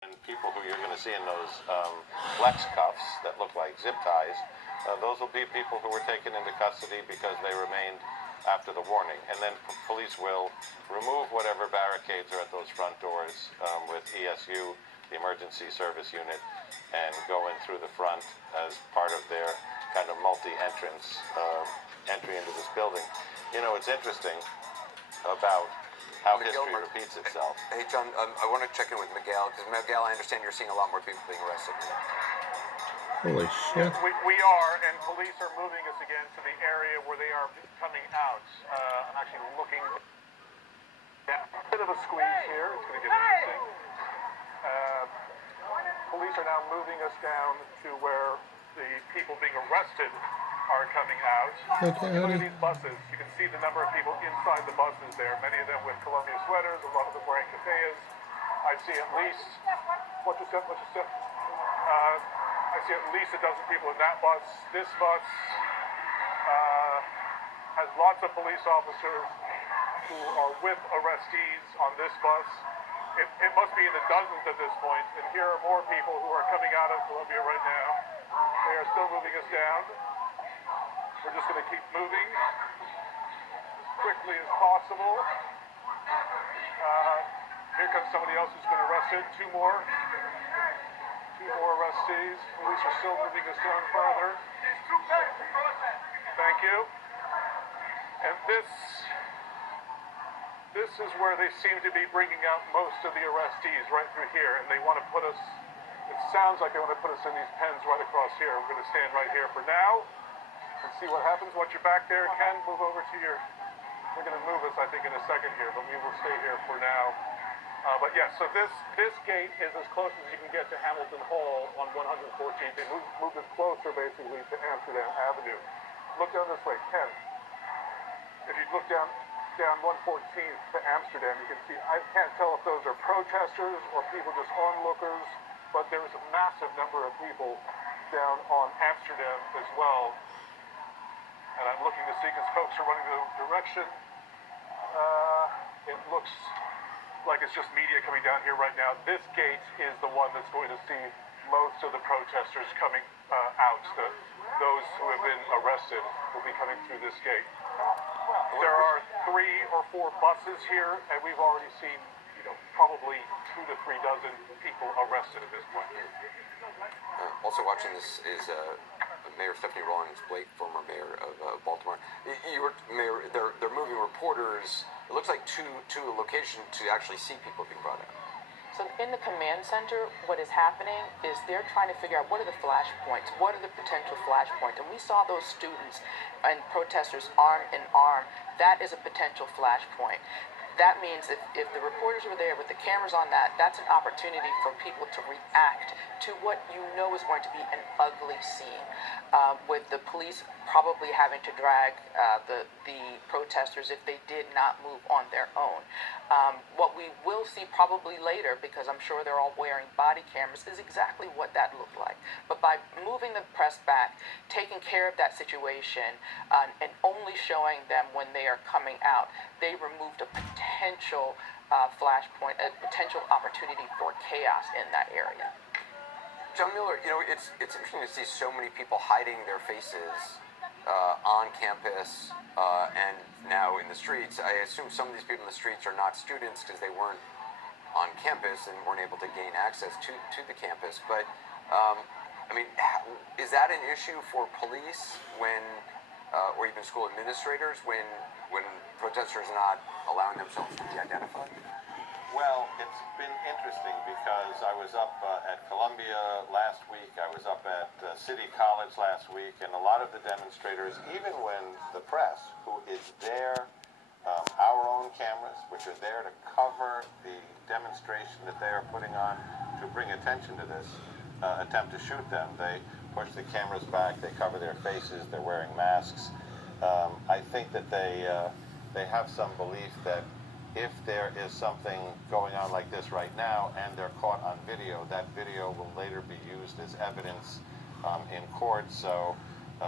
And people who you're going to see in those flex cuffs that look like zip ties, those will be people who were taken into custody because they remained after the warning. And then police will remove whatever barricades are at those front doors with ESU, the Emergency Service Unit, and go in through the front as part of their kind of multi-entrance entry into this building. You know, it's interesting about how history repeats itself. Hey, John, I want to check in with Miguel, because Miguel, I understand you're seeing a lot more people being arrested. Holy shit. We are, and police are moving us again to the area where they are coming out. I'm actually looking at a bit of a squeeze here. It's going to get interesting. Police are now moving us down to where the people being arrested are coming out. Okay, Look at these buses. You can see the number of people inside the buses there. Many of them with Columbia sweaters, a lot of them wearing kefayas. I see at least, I see at least a dozen people in that bus. This bus has lots of police officers who are with arrestees on this bus. It must be in the dozens at this point. And here are more people who are coming out of Columbia right now. They are still moving us down. We're just going to keep moving as quickly as possible. Here comes somebody else who's been arrested. Two more arrestees. Police are still moving us down further. Thank you. And this is where they seem to be bringing out most of the arrestees, right through here. And they want to put us, it sounds like they want to put us in these pens right across here. We're going to stand right here for now and see what happens. Once you're back there, Ken, move over to your, they're going to move us, I think, in a second here, but we will stay here for now. But yeah, so this gate is as close as you can get to Hamilton Hall on 114th. They moved it closer, basically, to Amsterdam Avenue. Look down this way, Ken. If you look down 114th to Amsterdam, you can see, I can't tell if those are protesters or people just onlookers, but there is a massive number of people down on Amsterdam as well. And I'm looking to see because folks are running the direction. It looks like it's just media coming down here right now. This gate is the one that's going to see most of the protesters coming out. Those who have been arrested will be coming through this gate. There are 3 or 4 buses here, and we've already seen, probably 2 to 3 dozen people arrested at this point. Also watching this is Mayor Stephanie Rawlings-Blake, former mayor of Baltimore. Mayor, they're moving reporters. It looks like to a location to actually see people being brought out. So in the command center, what is happening is they're trying to figure out what are the flash points, what are the potential flash points. And we saw those students and protesters arm in arm. That is a potential flash point. That means if the reporters were there with the cameras on that's an opportunity for people to react to what you know is going to be an ugly scene, with the police probably having to drag the protesters if they did not move on their own. What we will see probably later, because I'm sure they're all wearing body cameras, is exactly what that looked like. But by moving the press back, taking care of that situation, and only showing them when they are coming out, they removed a potential flashpoint, a potential opportunity for chaos in that area. John Miller, it's interesting to see so many people hiding their faces on campus and now in the streets. I assume some of these people in the streets are not students because they weren't on campus and weren't able to gain access to the campus. But, is that an issue for police when, or even school administrators when protesters are not allowing themselves to be identified? Well, it's been interesting because I was up at Columbia last week, I was up at City College last week, and a lot of the demonstrators, even when the press, who is there, our own cameras, which are there to cover the demonstration that they are putting on to bring attention to this, attempt to shoot them. They push the cameras back, they cover their faces, they're wearing masks. I think that they have some belief that if there is something going on like this right now and they're caught on video, that video will later be used as evidence in court. So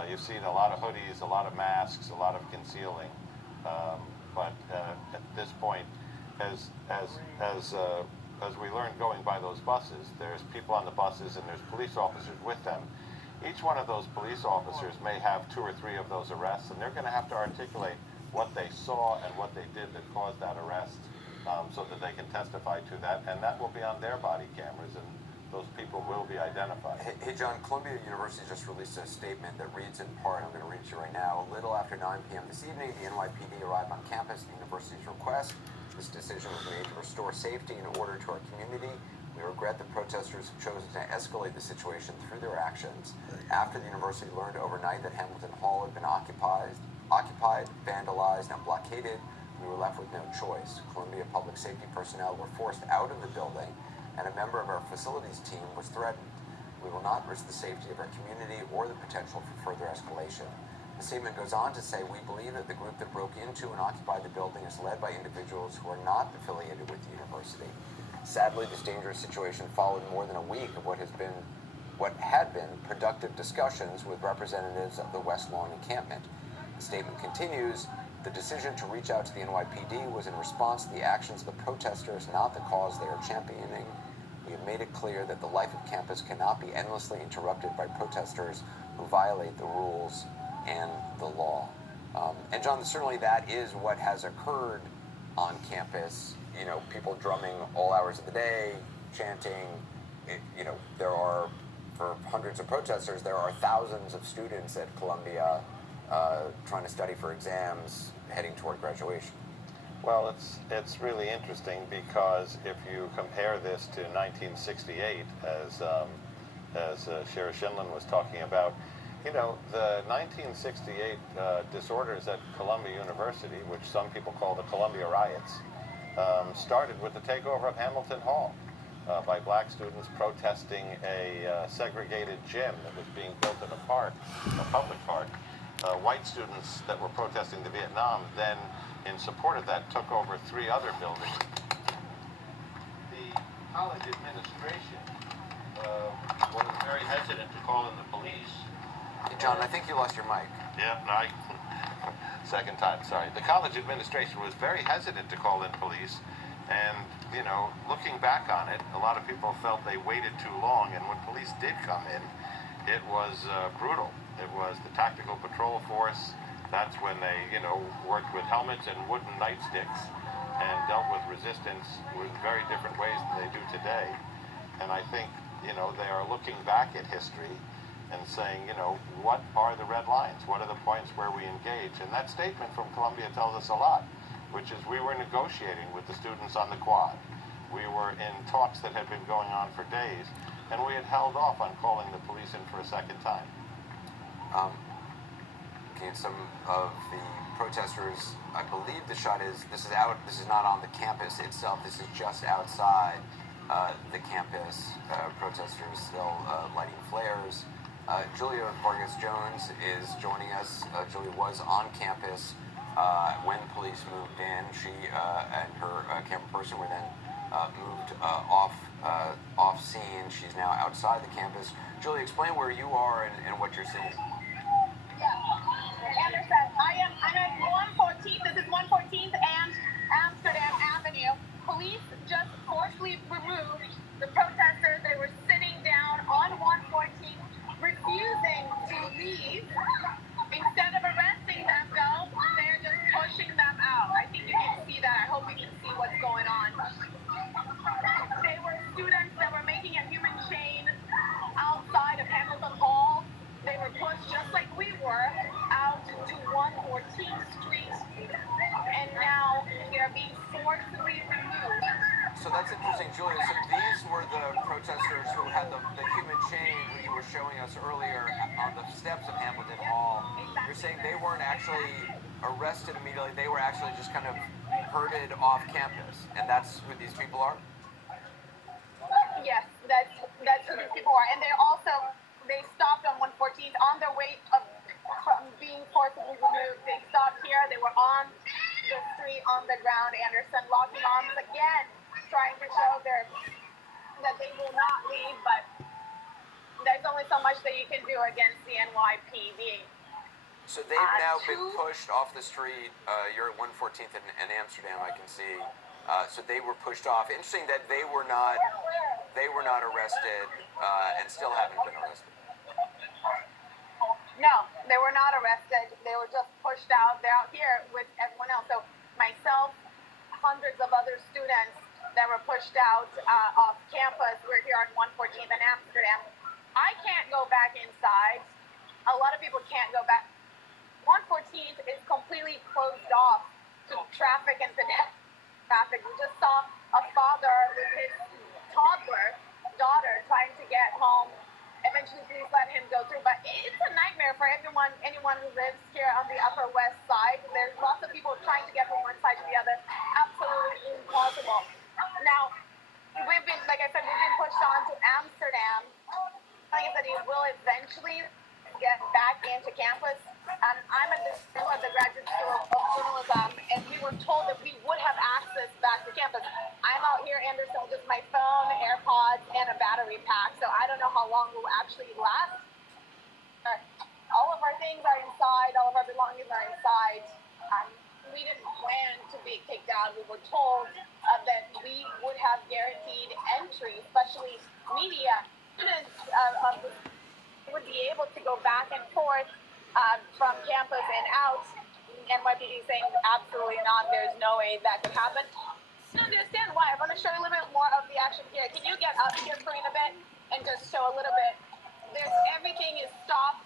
you've seen a lot of hoodies, a lot of masks, a lot of concealing. But at this point, as as we learned going by those buses, there's people on the buses and there's police officers with them. Each one of those police officers may have 2 or 3 of those arrests, and they're going to have to articulate what they saw and what they did that caused that arrest, so that they can testify to that, and that will be on their body cameras, and those people will be identified. Hey, John, Columbia University just released a statement that reads in part, I'm going to read to you right now. A little after 9 p.m. this evening, the NYPD arrived on campus at the university's request. This decision was made to restore safety and order to our community. We regret that protesters have chosen to escalate the situation through their actions. After the university learned overnight that Hamilton Hall had been occupied, vandalized, and blockaded, we were left with no choice. Columbia public safety personnel were forced out of the building, and a member of our facilities team was threatened. We will not risk the safety of our community or the potential for further escalation. The statement goes on to say, we believe that the group that broke into and occupied the building is led by individuals who are not affiliated with the university. Sadly, this dangerous situation followed more than a week of what had been productive discussions with representatives of the West Lawn encampment. The statement continues, the decision to reach out to the NYPD was in response to the actions of the protesters, not the cause they are championing. We have made it clear that the life of campus cannot be endlessly interrupted by protesters who violate the rules and the law. And John, certainly that is what has occurred on campus. You know, people drumming all hours of the day, chanting. There are, for hundreds of protesters, there are thousands of students at Columbia trying to study for exams, heading toward graduation. Well, it's really interesting because if you compare this to 1968, as Shira Schindlin was talking about, the 1968 disorders at Columbia University, which some people call the Columbia riots, started with the takeover of Hamilton Hall by black students protesting a segregated gym that was being built in a park, a public park. White students that were protesting the Vietnam then, in support of that, took over 3 other buildings. The college administration was very hesitant to call in the police. Hey, John, I think you lost your mic. Yeah, no, second time, sorry. The college administration was very hesitant to call in police, and, looking back on it, a lot of people felt they waited too long, and when police did come in, it was brutal. It was the tactical patrol force. That's when they, worked with helmets and wooden nightsticks and dealt with resistance in very different ways than they do today. And I think, they are looking back at history and saying, what are the red lines? What are the points where we engage? And that statement from Columbia tells us a lot, which is we were negotiating with the students on the quad. We were in talks that had been going on for days, and we had held off on calling the police in for a second time. Some of the protesters, I believe the shot is, this is not on the campus itself, this is just outside the campus. Protesters still lighting flares. Julia Vargas-Jones is joining us. Julia was on campus when police moved in. She and her camera person were then moved off scene. She's now outside the campus. Julia, explain where you are and what you're seeing. Anderson, I'm at 114th. This is 114th and Amsterdam Avenue. Police just forcibly removed the protesters. They were sitting down on 114th, refusing to leave. Instead of arresting them, though, they're just pushing them out. I think you can see that. I hope you can see what's going on. They were students that were making a human chain outside of Hamilton Hall. They were pushed just like we were out to 114th Street, and now they're being forcibly removed. So that's interesting, Julia. So these were the protesters who had the human chain who you were showing us earlier on the steps of Hamilton Hall. Exactly. You're saying they weren't actually arrested immediately. They were actually just kind of herded off campus, and that's who these people are? Yes, that's who these people are. And they stopped on 114th on their way from being forcibly removed. They stopped here. They were on the street, on the ground, Anderson, locking arms again, trying to show that they will not leave, but there's only so much that you can do against the NYPD. So they've now been pushed off the street. You're at 114th in Amsterdam, I can see. So they were pushed off. Interesting that they were not arrested and still haven't been arrested. No, they were not arrested. They were just pushed out. They're out here with everyone else. So myself, hundreds of other students that were pushed out off campus. We're here on 114th in Amsterdam. I can't go back inside. A lot of people can't go back. 114th is completely closed off to traffic and pedestrian traffic. We just saw a father with his toddler daughter trying to get home. Eventually, police let him go through, but it's a nightmare for anyone who lives here on the Upper West Side. There's lots of people trying to get from one side to the other. Absolutely impossible. Now, we've been pushed on to Amsterdam. Like I said, he will eventually get back into campus. I'm at the Graduate School of Journalism, and we were told that we would have access back to campus. I'm out here, Anderson, with just my phone, AirPods, and a battery pack, so I don't know how long we'll actually last. All of our things are inside, all of our belongings are inside. We didn't plan to be kicked out. We were told that we would have guaranteed entry, especially media. Students would be able to go back and forth from campus and out. NYPD saying absolutely not. There's no way that could happen. I don't understand why. I want to show you a little bit more of the action here. Can you get up here for a bit and just show a little bit? Everything is stopped,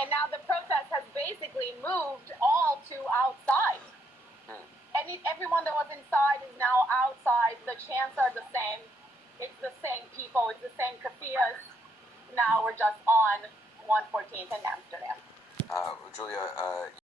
and now the protest has basically moved all to outside. And everyone that was inside is now outside. The chants are the same. It's the same people. It's the same kafiyas. Now we're just on 114th in Amsterdam. Julia,